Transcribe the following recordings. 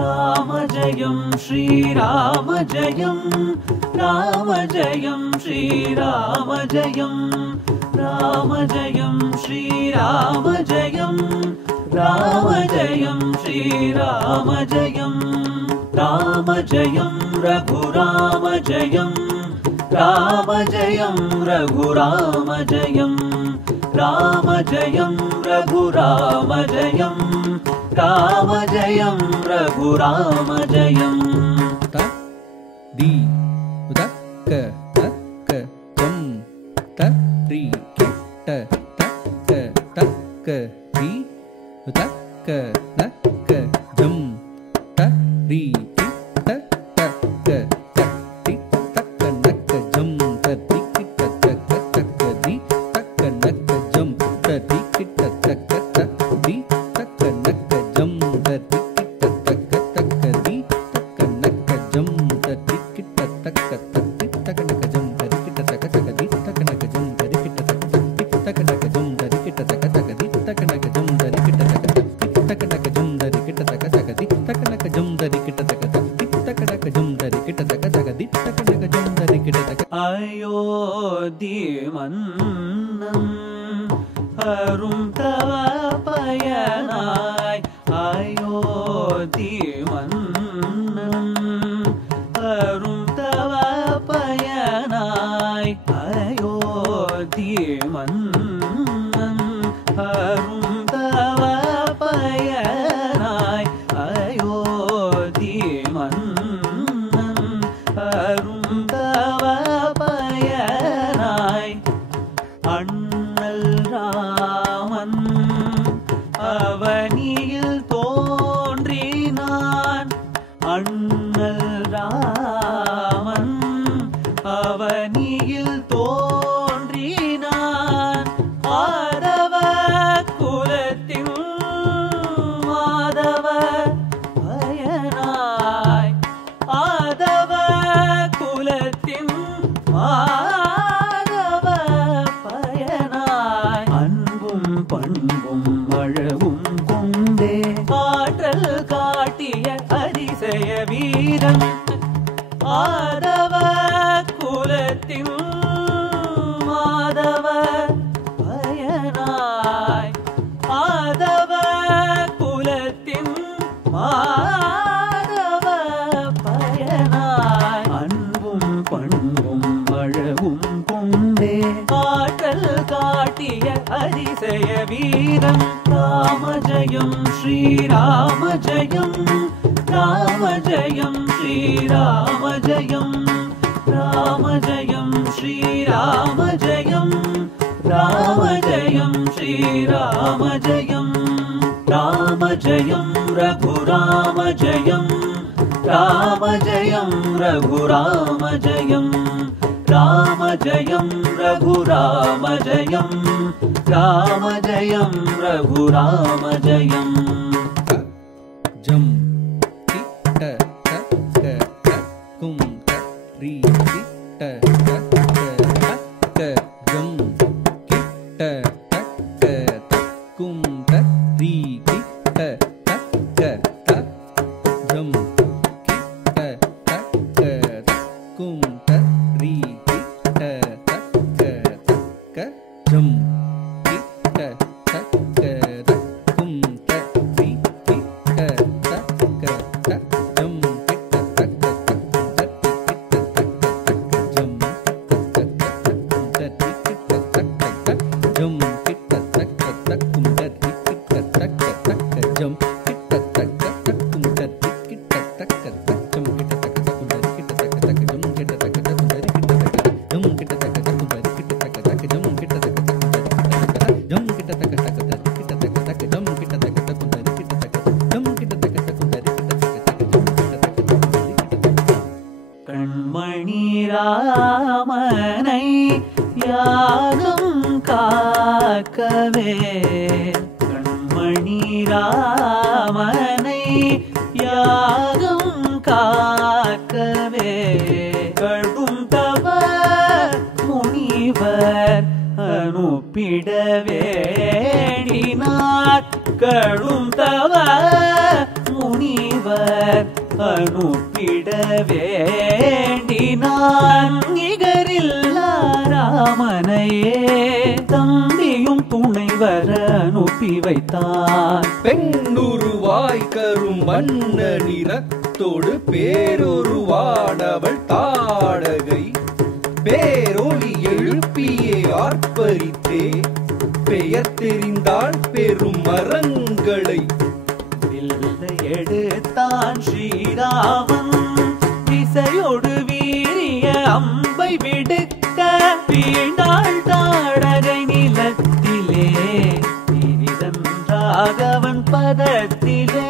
राम जयं श्रीराम जयं राम जयं श्रीराम जयं राम जयं श्रीराम जयं राम जयं श्रीराम जयं राम जयं रघुराम जयं राम जयं रघुराम जयं राम जयं रघुराम जयं राम जयं रघुराम जयं ता दी उदक तक जम तरी किट तक तक दी उदक नक जम तरी किट तक ती तक नक जम तरी किट तक दी तक नक जम तरी किट तक दी तक नक जम तरी किट तक दी तक नक जम तरी किट तक दी तक नक जम तरी किट तक दी तक नक जम तरी किट तक दी तक नक जम तरी किट तक दी तक नक जम तरी किट तक तक नक जम तरी किट तक दी तक नक जम तरी किट तक दी तक नक जम तरी किट तक दी तक नक जम तरी किट तक अयोध्य मन्नं अरुं तव पयनाय अयोध्य मन्नं अरुं तव पयनाय अयोध्य मन्नं अरुं तव पयनाय अयोध्य मन्नं अरुं तव पयनाय அண்ணல் ராமன் அவனியில் தோன்றினான் அண்ணல் ராமன் அவனியில் தோன்றினான் ஆதவ குலத்தின் மாதவ பயனாய் ஆதவ குலத்தின் மாதவ பயனாய் அன்பும் பண்பும் அழகும் கொண்டே ஆற்றல் காட்டிய அதிசய வீரன் ஆதவ குலத்தின் மாதவ பயனாய் ஆதவ குலத்தின் மாதவ பயனாய் அன்பும் பண்பும் அழகும் கொண்டே ஆற்றல் காட்டிய அதிசய வீரன் ராம ஜெயம் ஸ்ரீராம ஜெயம் ராம ஜெயம் ஸ்ரீராம ஜெயம் ராம ஜெயம் ஸ்ரீராம ஜெயம் ராம ஜெயம் ஸ்ரீராம ஜெயம் ராம ஜெயம் ரகுராம ஜெயம் ராம ஜெயம் ரகுராம ஜெயம் ராம ஜெயம் ரகுராம ஜெயம் ராம ஜெயம் ரகுராம ஜெயம் जम किट तक कुम तरी किट तक जम किट तक कुम तरी किट तक जम किट तक कुम तरी किट तक जम किट तक कुम तरी கண்மணி ராமனை யாரும் காக்கவே கண்மணி ராமனை யாரும் காக்கவே கடும் தவ முனிவர் அனுப்பிட வேண்டினார் கடும் தவ முனிவர் அவர் அனுப்பிட வேண்டினான் நிகரில்லா ராமனையே தம்பியும் துணைவர அனுப்பி வைத்தான். பெண்ணுருவாய் கரும் வண்ண நிறத்தோடு பேருருவானவள் தாடகை பேரொலி எழுப்பியே ஆர்ப்பரித்தே பெயர் தெரிந்தாள் பெரும் மரங்களை. வில்லை எடுத்தான் ஸ்ரீராமன் திசையோடு வீரிய அம்பை விடுக்க வீண்டாள் தாடகை நிலத்திலே வீரன் ராகவன் பதத்திலே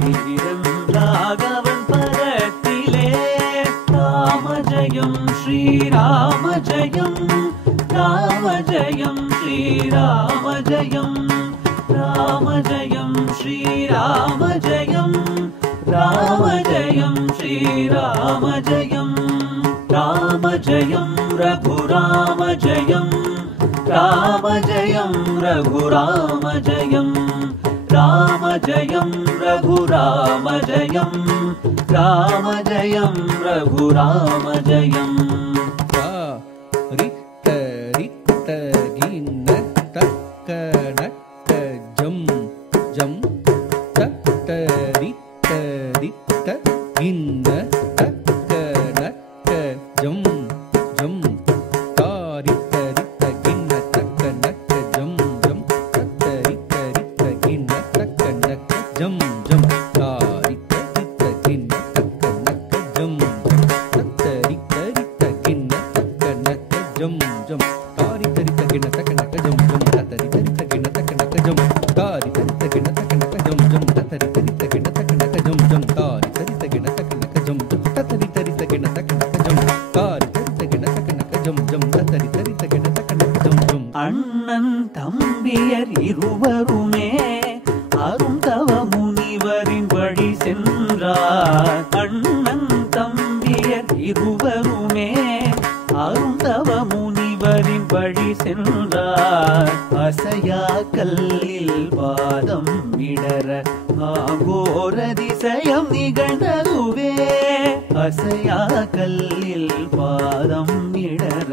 வீரன் ராகவன் பதத்திலே. ராமஜயம் ஸ்ரீராமஜயம் ராமஜயம் ஸ்ரீராமஜயம் ராமஜயம் ஸ்ரீராமஜயம் ராமஜயம் ஸ்ரீராமஜயம் ராமஜயம் ரகுராமஜயம் ராமஜயம் ரகுராமஜயம் ராமஜயம் ரகுராமஜயம் ராமஜயம் ரகுராமஜயம். ரித்த ரித்த கிண்ண தக்க நக்க ஜம் ஜம் தத்த ரித்த ரித்த கிண்ண தக்க நக்க ஜம் ஜம் தாரித்த ரித்த கிண்ண தக்க நக்க ஜம் ஜம் தத்த ரித்த ரித்த கிண்ண தக்க நக்க ஜம் ஜம் தாரித்த ரித்த கிண்ண தக்க நக்க ஜம் ஜம் தத்த ரித்த ரித்த கிண்ண தக்க நக்க ஜம் ஜம் தாரித்த ரித்த கிண்ண தக்க நக்க ஜம் ஜம் தத்த ரித்த ரித்த கிண்ண தக்க நக்க ஜம் தாரித்த ரித்த கிண்ண தக்க நக்க ஜம் ஜம் தத்த ரித்த ரித்த கிண்ண தக்க நக்க ஜம் ஜம் தாரித்த ரித்த கிண்ண தக்க நக்க ஜம் ஜம் தத்த ரித்த ரித்த கிண்ண தக்க நக்க ஜம் தாரித்த ரித்த கிண்ண தக்க நக்க ஜம் ஜம் தத்த ரித்த ரித்த கிண்ண தக்க நக்க ஜம் ஜம். அண்ணன் தம்பியர் இருவருமே அருந்தவ முனிவரின் வழி சென்றார். அண்ணன் தம்பியர் இருவருமே அருந்தவ முனிவரின் வழி சென்றார். அசையா கல்லில் பாதம் இடர ஆகோர அதிசயம் நிகழ்ந்ததுவே. அசையா கல்லில் பாதம் இடர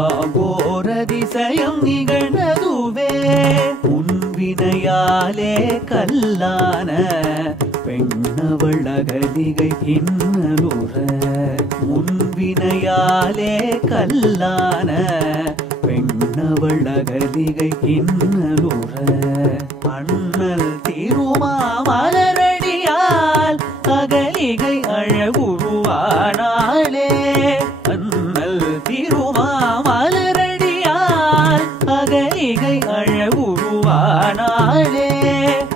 ஆகோர அதிசயம் நிகழ்ந்ததுவே. முன்வினையாலே கல்லான பெண்ணவள் அகலிகை இன்னலுற. முன்வினையாலே கல்லான பெண்ணவள் அகலிகை இன்னலுற. அண்ணல் திருமாமலரடியால் அகலிகை அழகுருவானாளே. அண்ணல் திருமாமலரடியால் அகலிகை அழகுருவானாளே.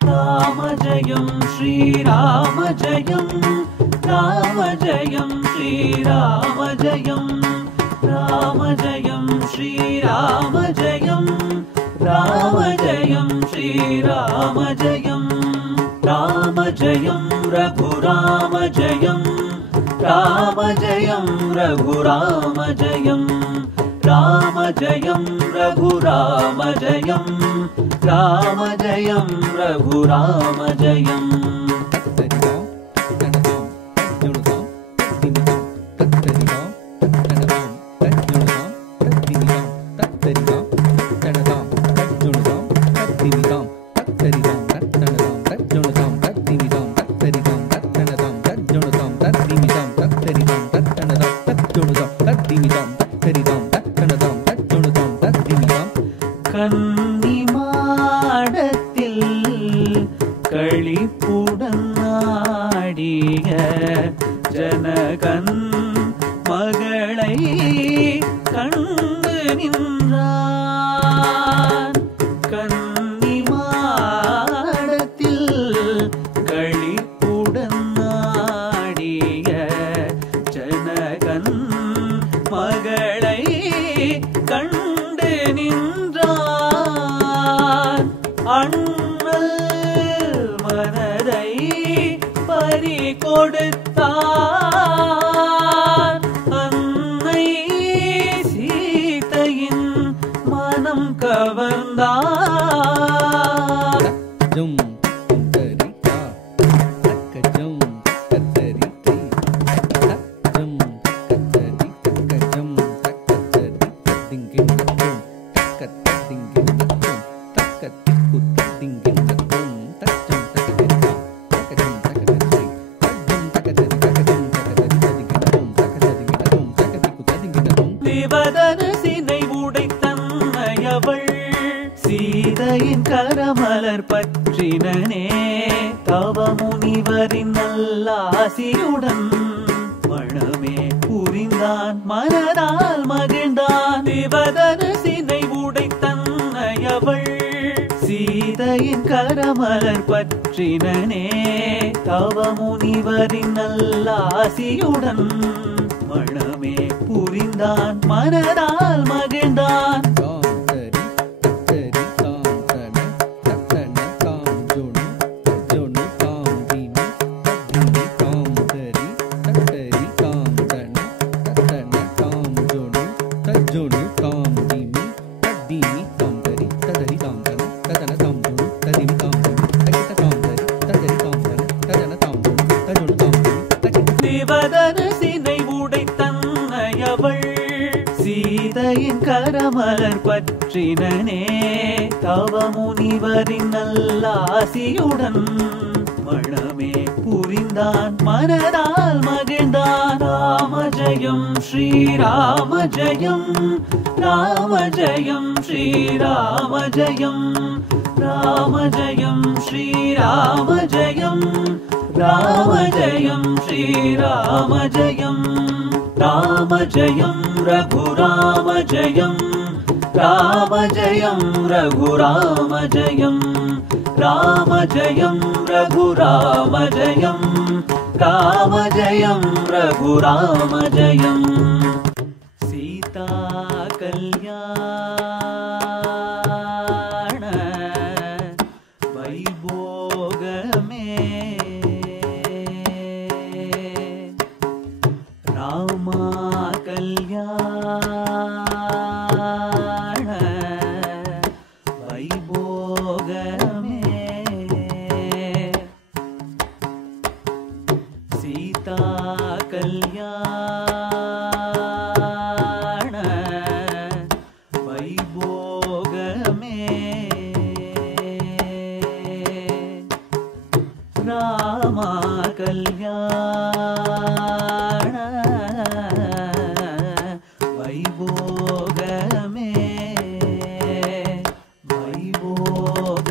ராமஜயம் ஸ்ரீராமஜயம் ராமஜயம் ஸ்ரீராமஜயம் ராமஜயம் ஸ்ரீராமஜயம் ராமஜயம் ஸ்ரீராமஜயம் ராமஜயம் ரகுராமஜயம் ராமஜயம் ரகுராமஜயம் ராமஜயம் ரகுராமஜயம் ராமஜயம் ரகுராமஜயம். கன்னிமாடத்தில் களிப்புடன் ஆடிய ஜனகன் மகளை கண்டு நின்றான். கன்னிமாடத்தில் களிப்புடன் ஆடிய ஜனகன் மகளை கண்டு நின்றான். அண்ணல் மனதை பறி கொடுத்தான். அன்னை சீதையின் மனம் கவர்ந்தான். ஜம் தரிதா தக்க ஜம் சீதையின் கரமலர் பற்றினனே தவ முனிவரின் நல்லாசியுடன் மணமே புரிந்தான் மனதால் மகிழ்ந்தான் திவதனசினை உடை தன்னையவள் சீதையின் கரமலர் பற்றினனே தவ முனிவரின் நல்லாசியுடன் மணமே புரிந்தான் மனதால் மகிழ்ந்தான் சீதையின் கரமலர் பற்றினனே தவ முனிவரின் நல்லாசியுடன் மணமே புரிந்தான் மனதால் மகிழ்ந்தான் ராம ஜெயம் ஸ்ரீராம ஜெயம் ராம ஜெயம் ஸ்ரீராம ஜெயம் ராம ஜெயம் ஸ்ரீராம ஜெயம் ராம ஜெயம் ஸ்ரீராம ஜெயம் राम जयं रघुराम जयं राम जयं रघुराम जयं राम जयं रघुराम जयं राम जयं रघुराम जयं सीता कल्याण वैभोग में रामा कल्याण वैभोग में सीता कल्याण वैभोग में रामा कल्याण वैभोग में वैभोग